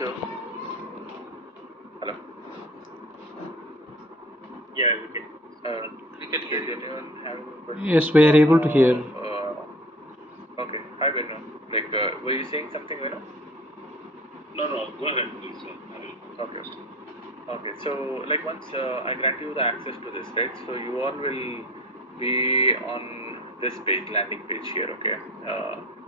So, hello. Yeah, we can. We can hear you. Anyone having a question? Yes, we are able to hear. Okay. Hi, Venu. Like, were you saying something, Venu? No, go ahead, please. Okay. Okay. So, like, once I grant you the access to this, right? So, you all will be on this page, landing page here, okay?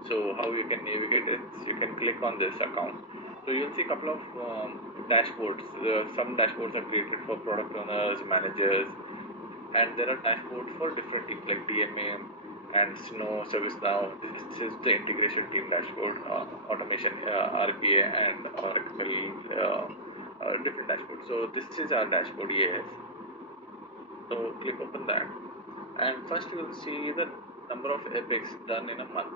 So, how you can navigate it? You can click on this account. So, you'll see a couple of dashboards. Some dashboards are created for product owners, managers, and there are dashboards for different teams like DMA and Snow, ServiceNow. This is the integration team dashboard, automation, RPA, and Oracle, different dashboards. So this is our dashboard EAS. So click open that, and first you will see the number of epics done in a month.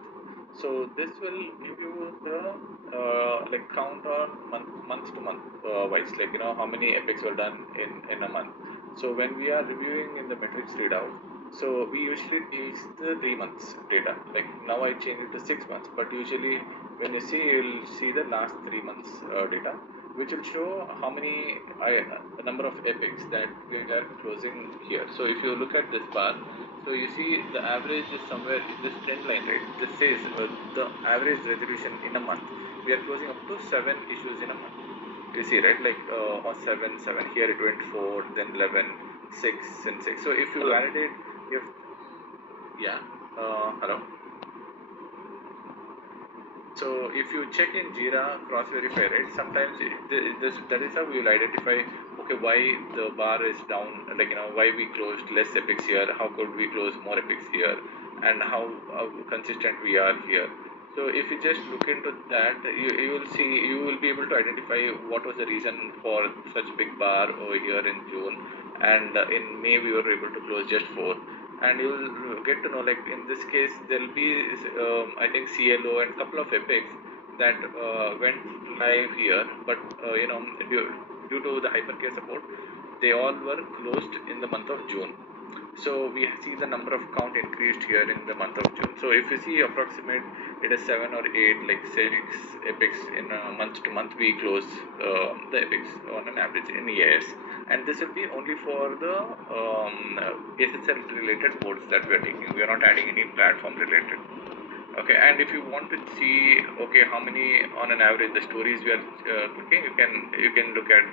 So this will give you the like count on month to month wise, like how many epics were done in a month. So when we are reviewing in the metrics readout, so we usually use the 3 months data. Like now I changed it to 6 months, but usually when you see, you'll see the last 3 months data, which will show how many number of epics that we are closing here. So if you look at this bar, so you see the average is somewhere in this trend line, right? This says the average resolution in a month. We are closing up to 7 issues in a month. You see, right? Like or 7. Here it went 4, then 11, 6, and 6. So if you validate, if yeah, hello. So if you check in Jira cross-verify, right, sometimes that is how we will identify, okay, why the bar is down, like, why we closed less epics here, how could we close more epics here, and how consistent we are here. So if you just look into that, you will see, you will be able to identify what was the reason for such big bar over here in June, and in May we were able to close just 4. And you will get to know, like in this case there will be I think CLO and couple of epics that went live here, but due to the hypercare support, they all were closed in the month of June. So we see the number of count increased here in the month of June. So if you see approximate, it is 7 or 8, like 6 epics in a month to month, we close the epics on an average in EIS. And this will be only for the SSL related boards that we are taking. We are not adding any platform related. Okay, and if you want to see, okay, how many on an average the stories we are clicking, you can look at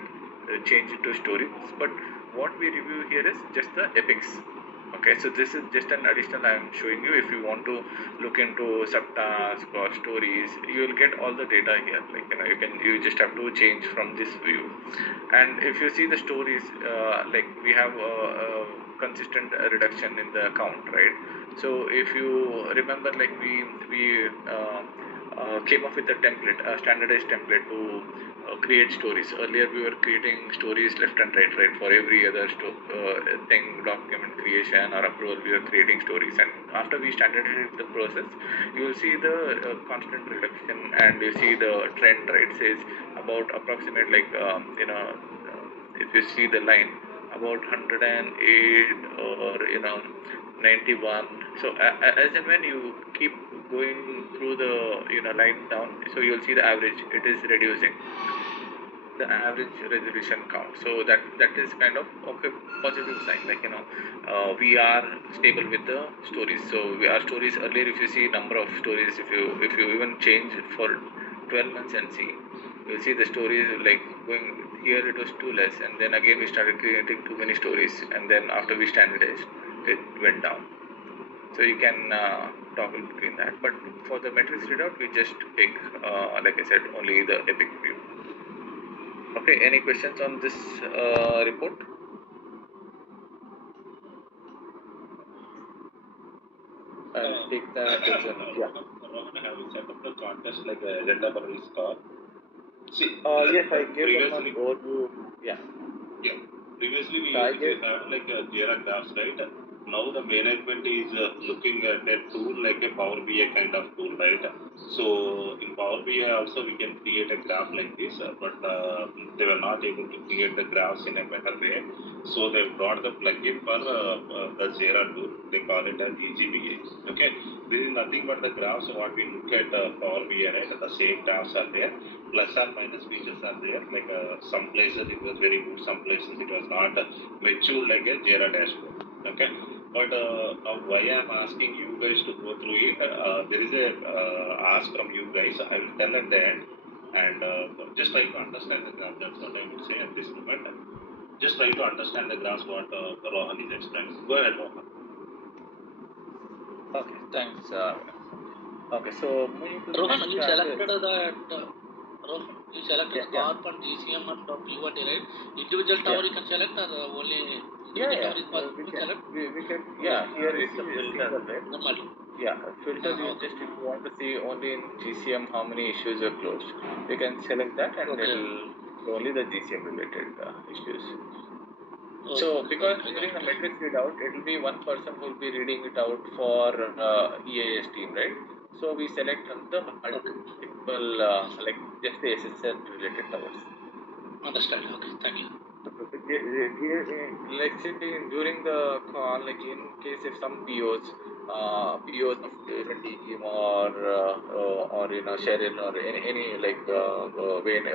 change it to stories. But what we review here is just the epics. Okay, so this is just an additional I am showing you. If you want to look into subtasks or stories, you will get all the data here. Like you just have to change from this view. And if you see the stories, like we have a consistent reduction in the count, right? So if you remember, like we came up with a template, a standardized template to create stories. Earlier we were creating stories left and right for every other thing, document creation or approval, we were creating stories. And after we standardized the process, you will see the constant reduction, and you see the trend, right? Says about approximate, like if you see the line about 108 or 91. So as and when you keep going through the line down, so you'll see the average, it is reducing the average resolution count. So that is kind of okay, positive sign, like we are stable with the stories. So our stories earlier, if you see number of stories, if you even change for 12 months and see, you'll see the stories like going here, it was too less, and then again we started creating too many stories, and then after we standardized, it went down. So you can toggle between that. But for the metrics readout, we just pick, like I said, only the epic view. Okay, any questions on this report? I'll take that as an, yeah. Rohan, have you set up the contest like a agenda for this call? See, yes, I gave them an overview. Yeah. Previously we used to have like a Jira graphs, right? now the management is looking at a tool like a Power BI kind of tool, right? So in Power BI also we can create a graph like this, but they were not able to create the graphs in a better way. So they brought the plugin for the Jira tool. They call it as EGBA. Okay, this is nothing but the graphs. What we look at Power BI, right? The same tabs are there, plus or minus features are there. Like some places it was very good, some places it was not mature like a Jira dashboard. Okay, but now why I'm asking you guys to go through it? There is a ask from you guys. I will tell at the end, and just try to understand the graph. That's what I would say at this moment. Just try to understand the graphs what Rohan is explaining. Go ahead, Rohan. Okay, thanks. Okay, so moving to the Rohan, next you selected that. Rohan, you selected yeah, the yeah, corp and GCM and P1T, right? Individual yeah. tower you can select, or only Yeah, individual yeah, tower is possible we to can, select? we can, yeah, here it's a filter, right? Normally. Yeah, filter you Okay. just, if you want to see only in GCM how many issues are closed, you can select that and Okay. it'll show only the GCM related issues. Okay. So, because Okay. during Got the it. metrics readout, it will be one person who will be reading it out for EAS team, right? So, we select the multiple, like just the SSL related towers. Understand. Okay. Thank you. Let's say during the call, like in case if some POs of different team or Cheryl or any like Wayne,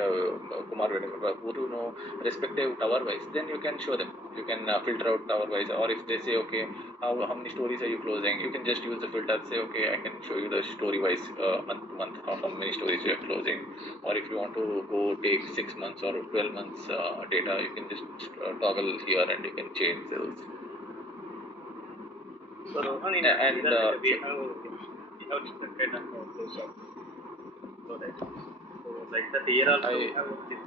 Kumar Venugopalan, who to know respective tower wise, then you can show them. You can filter out tower wise, or if they say okay, how many stories are you closing? You can just use the filter. Say okay, I can show you the story wise month to month how many stories you are closing. Or if you want to go take 6 months or 12 months data, you can just toggle here and you can change those. So Rohan, in And Agile we have different kind of flows of so that so like that here also we have this